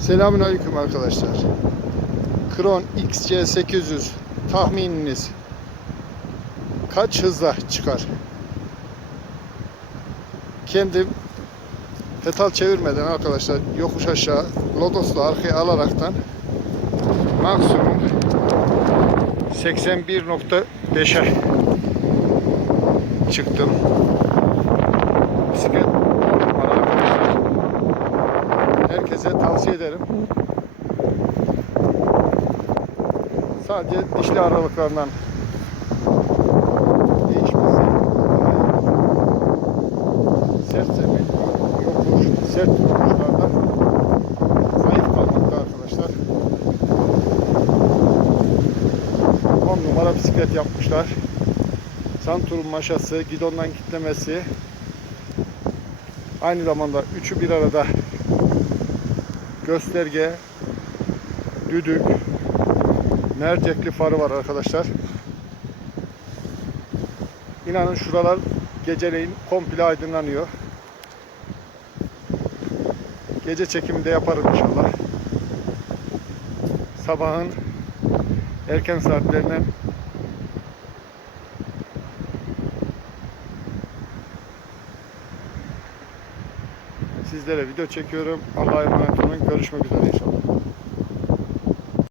Selamünaleyküm arkadaşlar. Kron XC800 tahmininiz kaç hızla çıkar? Kendim pedal çevirmeden arkadaşlar yokuş aşağı lodosla arkaya alaraktan maksimum 81.5'e çıktım. Bisiklet on numara arkadaşlar. Herkese tavsiye ederim. Sadece dişli aralıklarından değişmesi. Sert zemin, yokuş, sert yokuşlarda zayıf kalmakta arkadaşlar. 10 numara bisiklet yapmışlar. Santur'un maşası, gidondan kitlemesi, aynı zamanda üçü bir arada gösterge, düdük, mercekli farı var arkadaşlar. İnanın şuralar geceleyin komple aydınlanıyor. Gece çekimi de yaparım inşallah. Sabahın erken saatlerinden sizlere video çekiyorum. Allah'a emanet olun. Görüşmek üzere inşallah.